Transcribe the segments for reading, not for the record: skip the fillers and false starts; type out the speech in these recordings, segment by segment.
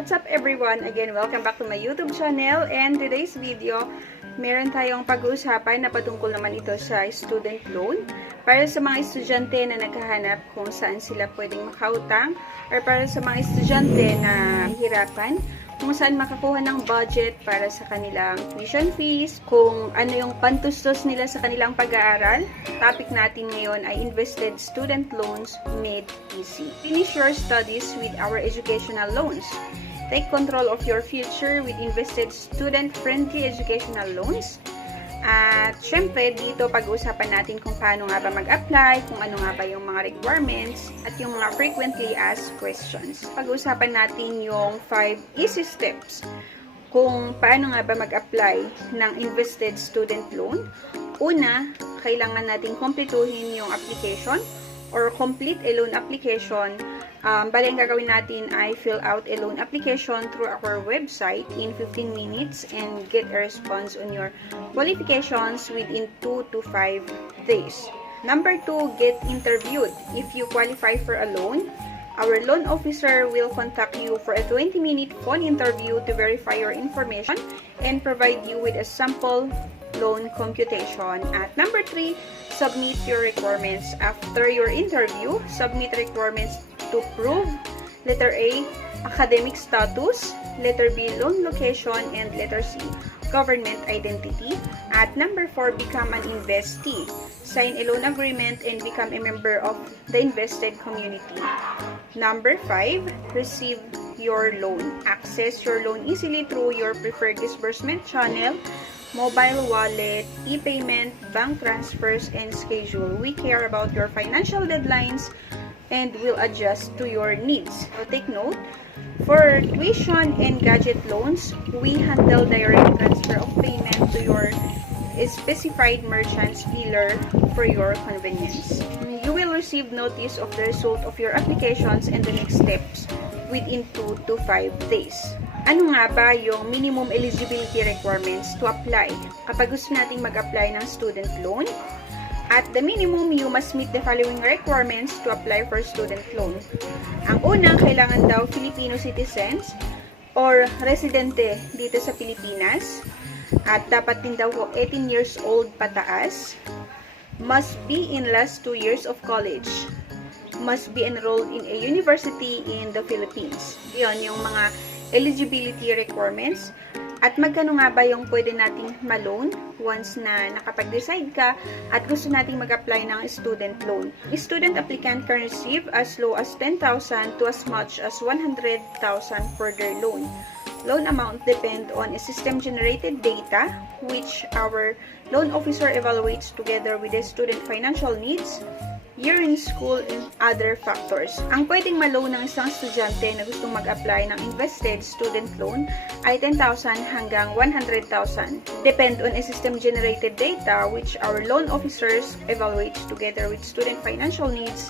What's up everyone? Again, welcome back to my YouTube channel, and today's video, meron tayong pag-uusapan na patungkol naman ito sa student loan para sa mga estudyante na naghahanap kung saan sila pwedeng makautang, or para sa mga estudyante na hirapan kung saan makakuha ng budget para sa kanilang tuition fees, kung ano yung pantustos nila sa kanilang pag-aaral. Topic natin ngayon ay invested student loans made easy. Finish your studies with our educational loans. Take control of your future with invested student-friendly educational loans. At syempre, dito pag-uusapan natin kung paano nga ba mag-apply, kung ano nga ba yung mga requirements, at yung mga frequently asked questions. Pag-uusapan natin yung 5 easy steps kung paano nga ba mag-apply ng invested student loan. Una, kailangan natin kumpletuhin yung application or complete a loan application. Bali, ang gagawin natin ay fill out a loan application through our website in 15 minutes and get a response on your qualifications within 2 to 5 days. Number 2, get interviewed. If you qualify for a loan, our loan officer will contact you for a 20-minute phone interview to verify your information and provide you with a sample loan computation. At number 3, submit your requirements. After your interview, submit requirements to prove letter A, academic status, letter B, loan location, and letter C, government identity. At number 4, become an investee. Sign a loan agreement and become a member of the invested community. Number 5, receive your loan. Access your loan easily through your preferred disbursement channel, mobile wallet, e-payment, bank transfers, and schedule. We care about your financial deadlines and will adjust to your needs. So take note, for tuition and gadget loans, we handle direct transfer of payment to your specified merchant's dealer for your convenience. You will receive notice of the result of your applications and the next steps within 2 to 5 days. Ano nga ba yung minimum eligibility requirements to apply kapag gusto nating mag-apply ng student loan? At the minimum, you must meet the following requirements to apply for student loan. Ang unang, kailangan daw Filipino citizens or residente dito sa Pilipinas. At dapat din daw 18 years old pataas. Must be in last 2 years of college. Must be enrolled in a university in the Philippines. Yon yung mga eligibility requirements. At magkano nga ba yung pwede nating ma-loan once na nakapag-decide ka at gusto nating mag-apply ng student loan? Student applicant can receive as low as 10,000 to as much as 100,000 for their loan. Loan amount depend on a system-generated data which our loan officer evaluates together with the student financial needs, year in school, and other factors. Ang pwedeng ma-loan ng isang estudyante na gustong mag-apply ng invested student loan ay 10,000 hanggang 100,000. Depend on a system-generated data which our loan officers evaluates together with student financial needs,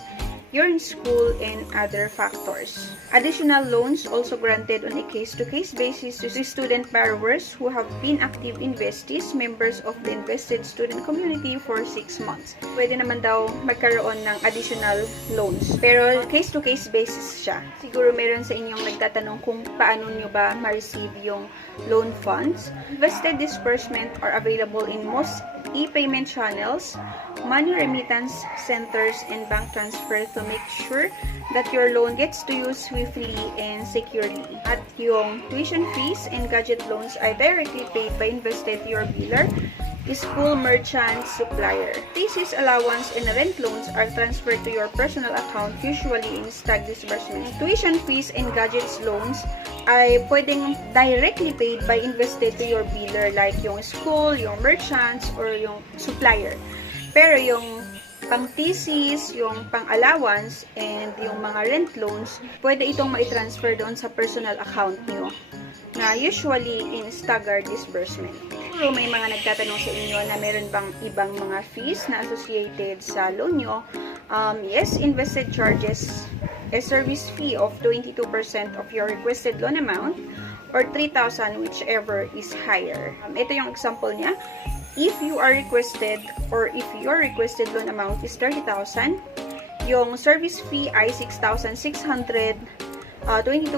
year in school, and other factors. Additional loans also granted on a case-to-case basis to student borrowers who have been active investees, members of the invested student community for 6 months. Pwede naman daw magkaroon ng additional loans, pero case-to-case basis siya. Siguro meron sa inyong nagtatanong kung paano nyo ba ma-receive yung loan funds. Invested disbursement are available in most e-payment channels, money remittance centers, and bank transfer to make sure that your loan gets to you swiftly and securely. At yung tuition fees and gadget loans are directly paid by invested to your biller, school merchant, supplier. Thesis allowance and rent loans are transferred to your personal account, usually in stag disbursements. Tuition fees and gadgets loans ay pwedeng directly paid by invested to your biller, like yung school, yung merchants, or yung supplier. Pero yung pang-thesis, yung pang-allowance, and yung mga rent loans, pwede itong ma-transfer doon sa personal account nyo, na usually in staggered disbursement. Pero may mga nagtatanong sa inyo na meron bang ibang mga fees na associated sa loan nyo. Yes, invested charges a service fee of 22% of your requested loan amount or 3,000 whichever is higher. Ito yung example niya. If you are requested or if your requested loan amount is 30,000, yung service fee ay 6,600 22%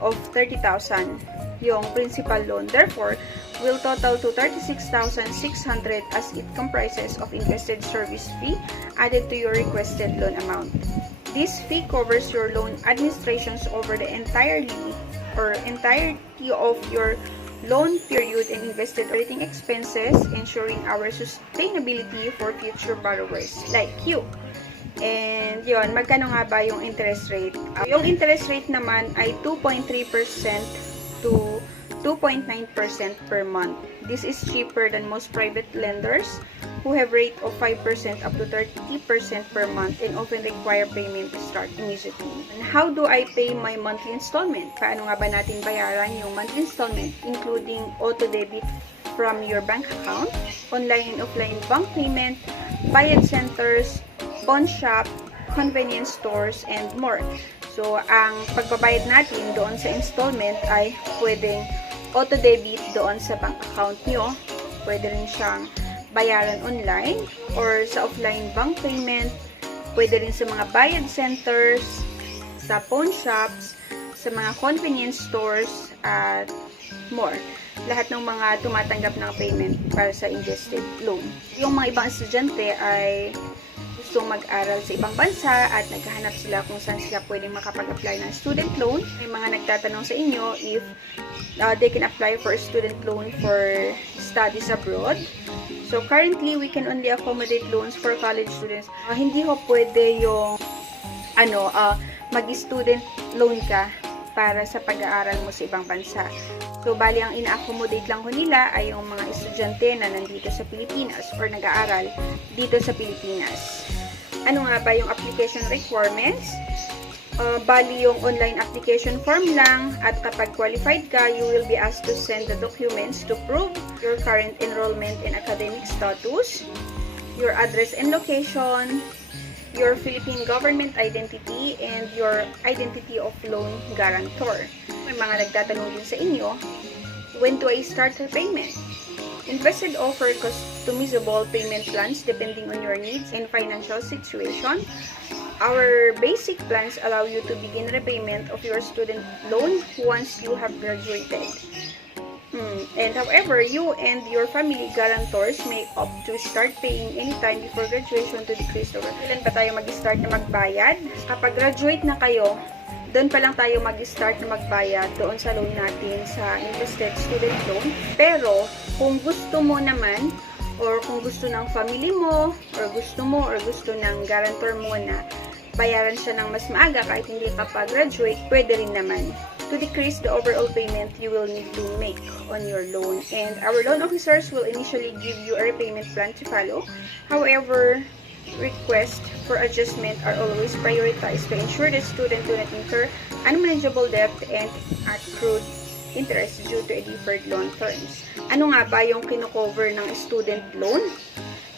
of 30,000 yung principal loan. Therefore, will total to 36,600 as it comprises of invested service fee added to your requested loan amount. This fee covers your loan administrations over the entirety of your loan period and invested operating expenses, ensuring our sustainability for future borrowers like you. And yun, magkano nga ba yung interest rate? Yung interest rate naman ay 2.3% to 2.9% per month. This is cheaper than most private lenders who have rate of 5% up to 30% per month and often require payment to start immediately. And how do I pay my monthly installment? Paano nga ba natin bayaran yung monthly installment, including auto debit from your bank account, online and offline bank payment, bayad centers, pawn shop, convenience stores, and more. So, ang pagbabayad natin doon sa installment ay pwedeng auto-debit doon sa bank account nyo. Pwede rin siyang bayaran online or sa offline bank payment. Pwede rin sa mga bayad centers, sa pawn shops, sa mga convenience stores, at more. Lahat ng mga tumatanggap ng payment para sa invested loan. Yung mga ibang estudyante ay gustong mag-aral sa ibang bansa at naghahanap sila kung saan sila pwedeng makapag-apply ng student loan. May mga nagtatanong sa inyo if they can apply for a student loan for studies abroad. So currently, we can only accommodate loans for college students. Hindi ho pwede yung mag-student loan ka para sa pag-aaral mo sa ibang bansa. So, bali ang ina-accommodate lang ko nila ay yung mga estudyante na nandito sa Pilipinas or nag-aaral dito sa Pilipinas. Ano nga ba yung application requirements? Bali yung online application form lang, at kapag qualified ka, you will be asked to send the documents to prove your current enrollment and academic status, your address and location, your Philippine government identity, and your identity of loan guarantor. May mga nagtatanong din sa inyo, when do I start repayment? Invested offer customizable payment plans depending on your needs and financial situation. Our basic plans allow you to begin repayment of your student loan once you have graduated. And however, you and your family guarantors may opt to start paying anytime before graduation to decrease the work. Kailan pa tayo mag-start na magbayad? Kapag graduate na kayo, doon pa lang tayo mag-start na magbayad doon sa loan natin sa invested student loan. Pero, kung gusto mo naman, or kung gusto ng family mo, or gusto ng guarantor mo na bayaran siya ng mas maaga kahit hindi ka pa-graduate, pwede rin naman. To decrease the overall payment you will need to make on your loan. And our loan officers will initially give you a repayment plan to follow. However, requests for adjustment are always prioritized to ensure the student do not incur unmanageable debt and accrued interest due to a deferred loan terms. Ano nga ba yung kino-cover ng student loan?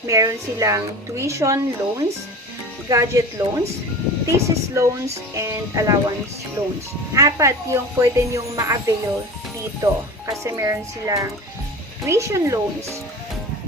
Meron silang tuition loans, gadget loans, thesis loans, and allowance loans. 4 yung pwede nyong ma-avail dito kasi meron silang tuition loans,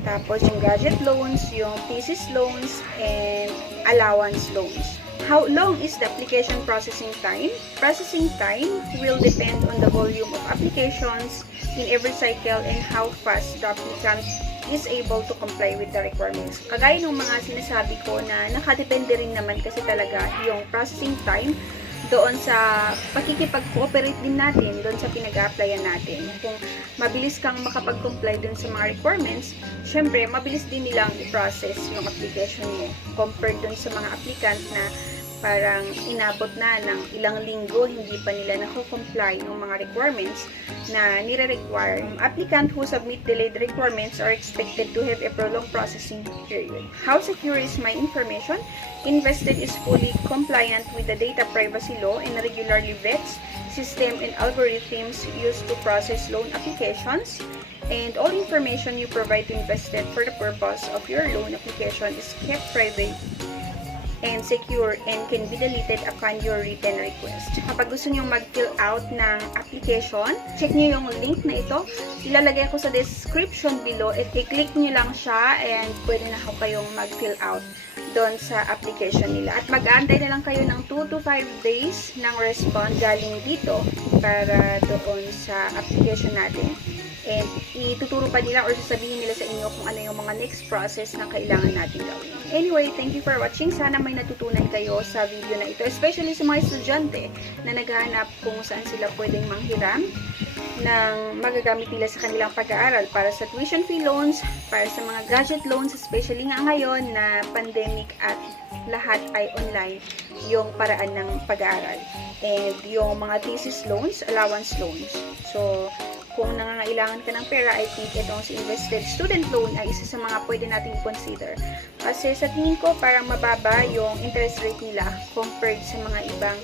tapos yung gadget loans, yung thesis loans, and allowance loans. How long is the application processing time? Processing time will depend on the volume of applications in every cycle and how fast the applicant is able to comply with the requirements. Kagaya ng mga sinasabi ko na nakadepende rin naman kasi talaga yung processing time doon sa pakikipag-cooperate din natin doon sa pinag-a-applyan natin. Kung mabilis kang makapag-comply doon sa mga requirements, syempre, mabilis din nilang i-process yung application mo compared doon sa mga applicant na parang inabot na ng ilang linggo, hindi pa nila nako-comply ng mga requirements na nire-require. Applicant who submit delayed requirements are expected to have a prolonged processing period. How secure is my information? Invested is fully compliant with the data privacy law and regularly vets system and algorithms used to process loan applications, and all information you provide to Invested for the purpose of your loan application is kept private and secure and can be deleted upon your written request. Kapag gusto nyo mag-fill out ng application, check nyo yung link na ito. Ilalagay ko sa description below at i-click nyo lang siya and pwede na kayong mag-fill out doon sa application nila. At mag-aantay na lang kayo ng 2 to 5 days ng response galing dito para doon sa application natin. And ituturo pa nila or sasabihin nila sa inyo kung ano yung mga next process na kailangan natin gawin. Anyway, thank you for watching. Sana may natutunan kayo sa video na ito. Especially sa mga estudyante na naghahanap kung saan sila pwedeng manghiram ng magagamit nila sa kanilang pag-aaral para sa tuition fee loans, para sa mga gadget loans, especially nga ngayon na pandemic at lahat ay online yung paraan ng pag-aaral. And yung mga thesis loans, allowance loans. So, kung nangangailangan ka ng pera, I think itong si invested student loan ay isa sa mga pwede nating consider. Kasi sa tingin ko, parang mababa yung interest rate nila compared sa mga ibang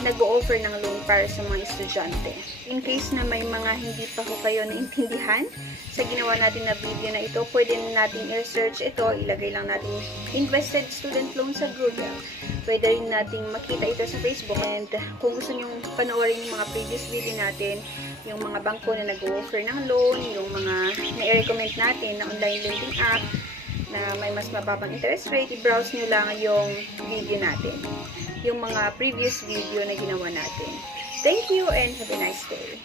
nag-o-offer ng loan para sa mga estudyante. In case na may mga hindi pa ko kayo naintindihan sa ginawa natin na video na ito, pwede natin i-research ito, ilagay lang natin invested student loan sa Google. Pwede rin natin makita ito sa Facebook. And kung gusto nyo panoorin yung mga previous video natin, yung mga bangko na nag-o-offer ng loan, yung mga na-recommend natin na online lending app na may mas mababang interest rate, i-browse nyo lang yung video natin. Yung mga previous video na ginawa natin. Thank you and have a nice day.